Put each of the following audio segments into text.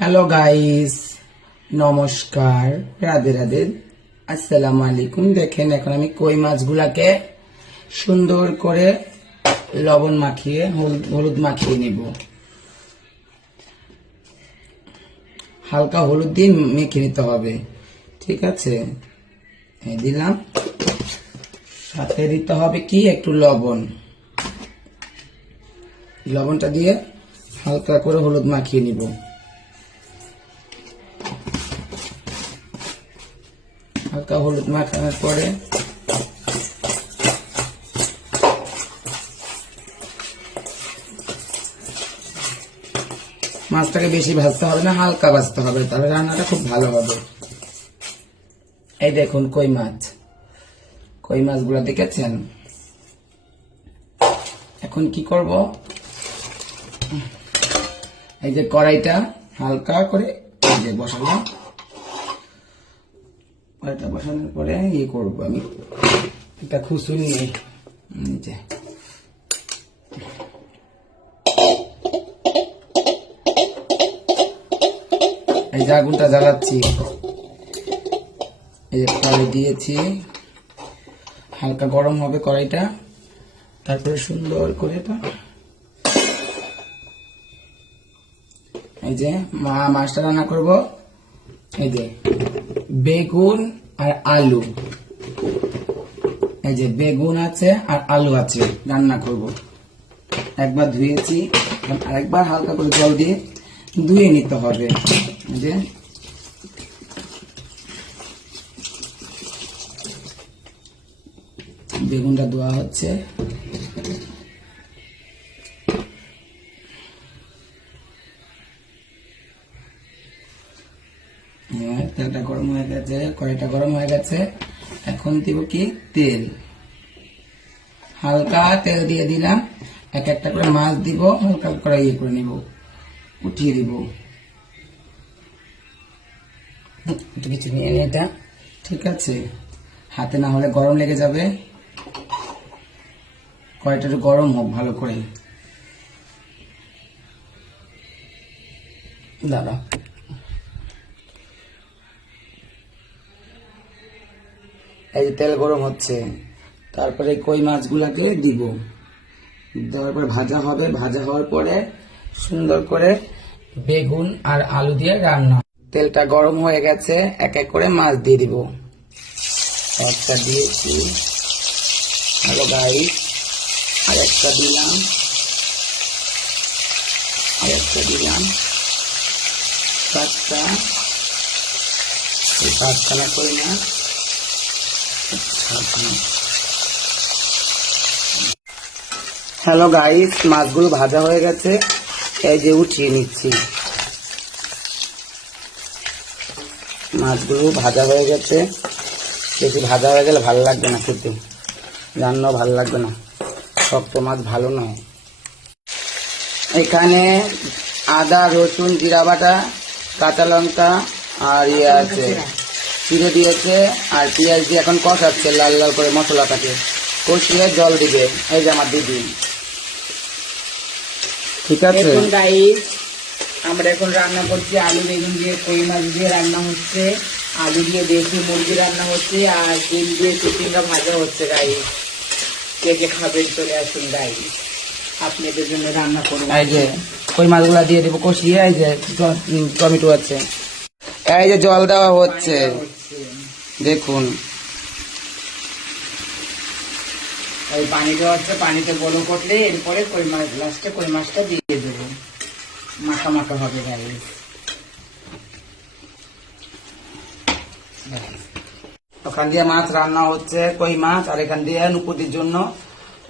Hello guys নমস্কার। রাধে রাধে। আসসালামু আলাইকুম। দেখেন, এখন আমি কই মাছগুলাকে সুন্দর করে লবণ মাখিয়ে, হলুদ হলুদ মাখিয়ে নেব। হালকা হলুদ দিয়ে মেখে নিতে হবে। ঠিক আছে? দিলাম। সাথে দিতে হবে কি? একটু লবণ। লবণটা দিয়ে হালকা করে হলুদ মাখিয়ে নিব। হালকা হলুদ মাখানোর পরে মাছটাকে বেশি ভাজতে হবে না, হালকা ভাজতে হবে, তাহলে রান্নাটা খুব ভালো হবে। এই দেখুন কই মাছ। কই মাছগুলো দেখেছেন? এখন কি করব? এই যে কড়াইটা হালকা করে এই যে বসালাম। কড়াইটা বসানোর পরে ইয়ে করব আমি। একটা খুসু নিয়ে যে। এই যে আগুনটা জ্বালাচ্ছি। এই যে কড়াই দিয়েছি। হালকা গরম হবে কড়াইটা। তারপরে সুন্দর করে এই যে মা মাছটা রান্না করব। যে বেগুন আর আলু। এই যে বেগুন আছে আর আলু আছে, রান্না করব। একবার ধুয়েছি, আরেকবার হালকা করে জল দিয়ে ধুয়ে নিতে হবে। যে। বেগুনটা ধোয়া হচ্ছে। তেলটা গরম হয়ে গেছে, কড়াইটা গরম হয়ে গেছে। এখন দিব কি? তেল। হালকা তেল দিয়ে দিলাম। এক একটা করে মাছ দিব, হালকা ইয়ে করে নিব, উঠিয়ে দিব। এটা। ঠিক আছে। হাতে না হলে গরম লেগে যাবে। কড়াইটা একটু গরম হোক, ভালো করে। দাঁড়া। এই যে তেল গরম হচ্ছে, তারপরে কই মাছগুলাকে দিব। দেওয়ার পরে ভাজা হবে, ভাজা হওয়ার পরে সুন্দর করে বেগুন আর আলু দিয়ে রান্না। তেলটা গরম হয়ে গেছে, এক এক করে মাছ দিয়ে দিব। একটা দিয়েছি হ্যালো গাই আর একটা দিলাম আর একটা দিলাম, পাঁচটা। এই পাঁচখানা করে না। হ্যালো গাইস, মাছগুলো ভাজা হয়ে গেছে। এই যে উঠিয়ে নিচ্ছি। মাছগুলো ভাজা হয়ে গেছে। বেশি ভাজা হয়ে গেলে ভালো লাগবে না খেতে। রান্নাও ভালো লাগবে না। শক্ত মাছ ভালো নয়। এখানে আদা, রসুন, জিরা বাটা, কাঁচা লঙ্কা আর ইয়ে আছে। চিড়ে দিয়েছে আর পেঁয়াজ দিয়ে এখন কষাচ্ছে লাল লাল করে মশলাটাকে। কষিয়ে জল দিবে। এই যে আমার দিদি। ঠিক আছে। গাইস আমরা এখন রান্না করছি আলু বেগুন দিয়ে কই মাছ দিয়ে রান্না হচ্ছে। আলু দিয়ে দেশি মুরগি রান্না হচ্ছে আর ডিম দিয়ে চিচিঙ্গা ভাজা হচ্ছে গাইস কে কে খাবেন চলে আসুন গাইস আপনাদের জন্য রান্না করব। এই যে কই মাছগুলা দিয়ে দেবো কষিয়ে এই যে টমেটো আছে। এই যে জল দেওয়া হচ্ছে। দেখুন। ওই পানি দেওয়া হচ্ছে পানিতে গরম করলে এরপরে কই মাছ লাস্টে কই মাছটা দিয়ে দেবো। মাখা মাখা হবে গাইস ওখান দিয়ে মাছ রান্না হচ্ছে কই মাছ আর এখান দিয়ে নুপুতির জন্য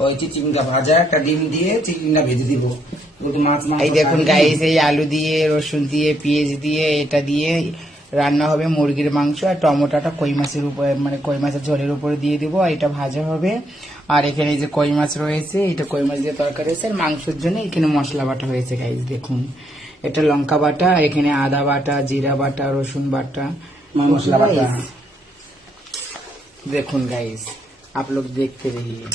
ওই চিচিংটা ভাজা একটা ডিম দিয়ে চিচিংটা ভেজে দিব। মাছ এই দেখুন। গাইস এই আলু দিয়ে রসুন দিয়ে পেঁয়াজ দিয়ে এটা দিয়ে রান্না হবে মুরগির মাংস আর টমেটোটা কই মাছের উপরে মানে কই মাছের ঝোলের উপরে দিয়ে দিব আর এটা ভাজা হবে আর এখানে এই যে কই মাছ রয়েছে এটা কই মাছ দিয়ে তরকারি হয়েছে আর মাংসের জন্য এখানে মশলা বাটা হয়েছে গাইস দেখুন এটা লঙ্কা বাটা এখানে আদা বাটা জিরা বাটা রসুন বাটা মা মশলা বাটা Guys, देखुन गाइस आप लोग देखते रहिए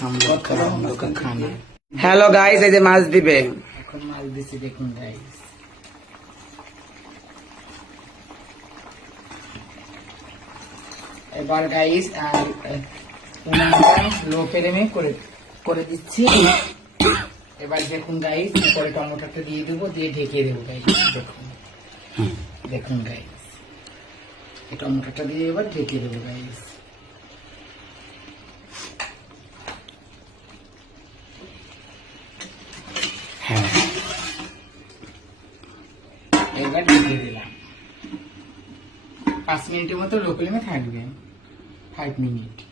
हम लोग का हम लोग का खाना হ্যালো গাইস এই যে মাছ দিবে এখন মাছ দিছি দেখুন গাইস এবার গাইস আর লো ফ্লেমে করে করে দিচ্ছি। এবার দেখুন গাইস পরে টমেটোটা দিয়ে দেবো, দিয়ে ঢেকে দেবো গাইস দেখুন। দেখুন গাইস টমেটোটা দিয়ে এবার ঢেকে দেবো গাইস হ্যাঁ। এবার ঢেকে দিলাম। পাঁচ মিনিটের মতো লো ফ্লেমে থাকবে 5 minutes.